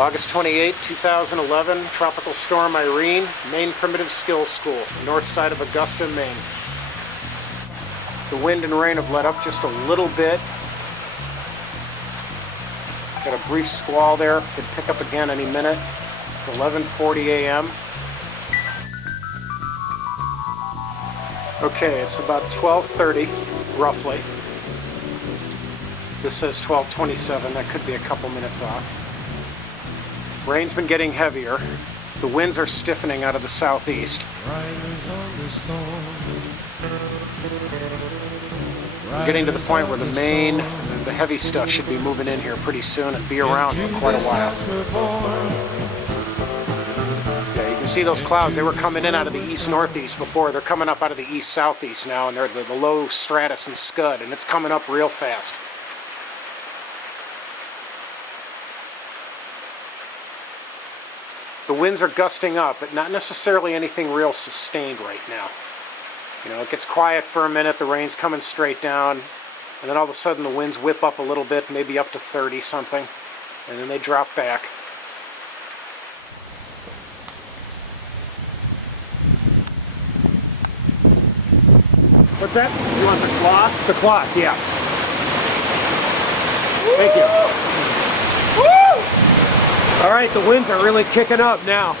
August 28, 2011, Tropical Storm Irene, Maine Primitive Skills School, north side of Augusta, Maine. The wind and rain have let up just a little bit. Got a brief squall there, could pick up again any minute. It's 11:40 a.m. Okay, it's about 12:30, roughly. This says 12:27, that could be a couple minutes off. Rain's been getting heavier. The winds are stiffening out of the southeast. We're getting to the point where the main, the heavy stuff should be moving in here pretty soon and be around for quite a while. Yeah, you can see those clouds. They were coming in out of the east-northeast before. They're coming up out of the east-southeast now, and they're the low stratus and scud, and it's coming up real fast. The winds are gusting up, but not necessarily anything real sustained right now. You know, it gets quiet for a minute, the rain's coming straight down, and then all of a sudden the winds whip up a little bit, maybe up to 30 something, and then they drop back. What's that? You want the cloth? The cloth, yeah. Thank you. Woo! All right, the winds are really kicking up now.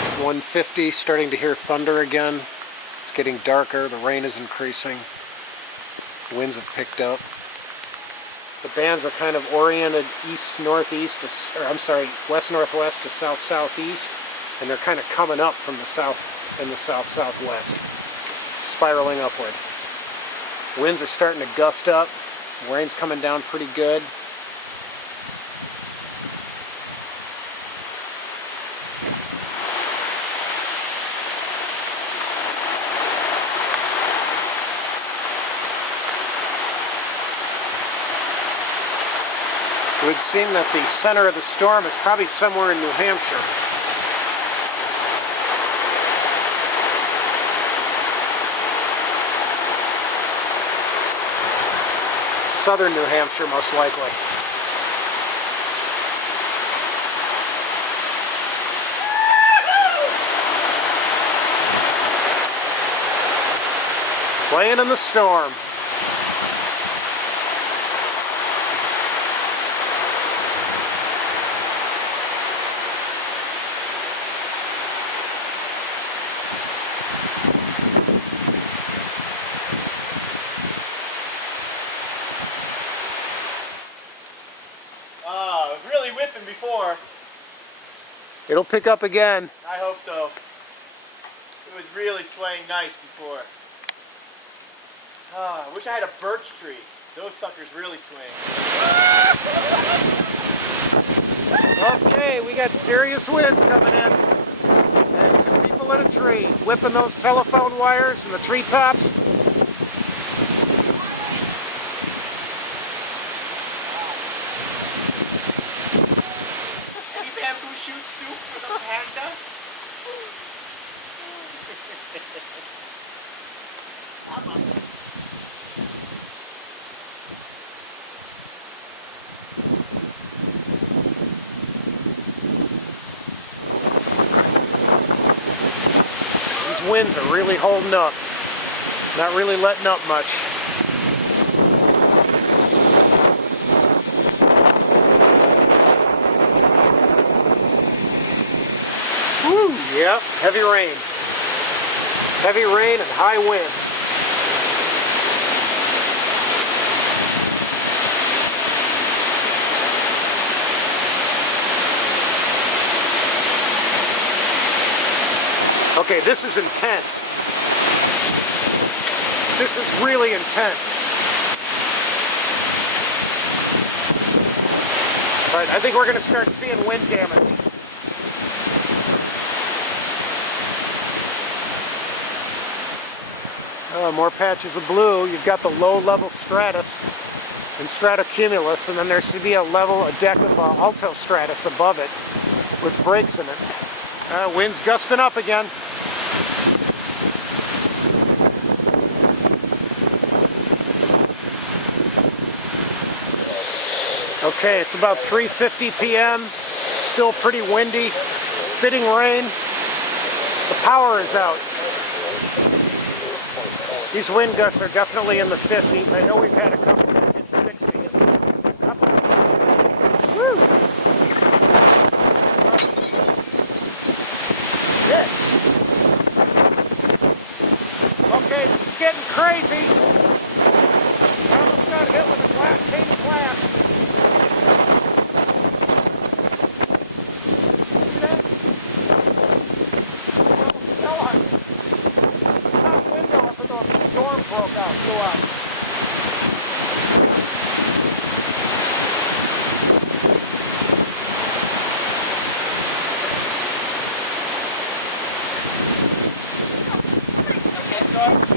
It's 1:50, starting to hear thunder again. It's getting darker, the rain is increasing. The winds have picked up. The bands are kind of oriented east-northeast, or I'm sorry, west-northwest to south-southeast, and they're kind of coming up from the south and the south-southwest, spiraling upward. Winds are starting to gust up. The rain's coming down pretty good. It would seem that the center of the storm is probably somewhere in New Hampshire. Southern New Hampshire, most likely. Playing in the storm. It was really whipping before. It'll pick up again. I hope so. It was really swaying nice before. I wish I had a birch tree. Those suckers really swing. Okay, we got serious winds coming in. And 2 people in a tree, whipping those telephone wires and the treetops. Any bamboo shoot soup for the panda? These winds are really holding up. Not really letting up much. Woo! Yep, heavy rain. Heavy rain and high winds. Okay, this is intense. This is really intense. All right, I think we're going to start seeing wind damage. More patches of blue. You've got the low-level stratus and stratocumulus, and then there should be a deck of altostratus above it with breaks in it. Wind's gusting up again. Okay, it's about 3:50 p.m. Still pretty windy, spitting rain. The power is out. These wind gusts are definitely in the 50s. I know we've had a couple that hit 60 at least. A couple of times. Woo! Yeah. Okay, this is getting crazy. I almost got hit with a pane of glass. See that? Fell on me. The top window up in the dorm broke out, flew out.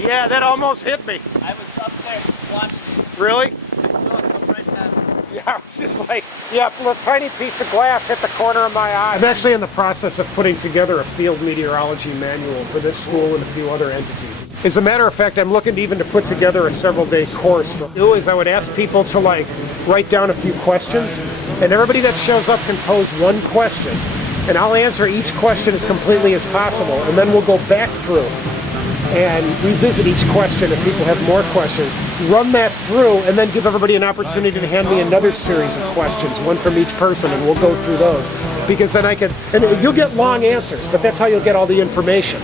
Yeah, that almost hit me. I was up there watching. Really? I saw it come right past me. Yeah, I was just like, yeah, a tiny piece of glass hit the corner of my eye. I'm actually in the process of putting together a field meteorology manual for this school and a few other entities. As a matter of fact, I'm looking even to put together a several-day course. What I do is I would ask people to write down a few questions, and everybody that shows up can pose one question, and I'll answer each question as completely as possible, and then we'll go back through and revisit each question if people have more questions, run that through, and then give everybody an opportunity to hand me another series of questions, one from each person, and we'll go through those. Because then and you'll get long answers, but that's how you'll get all the information.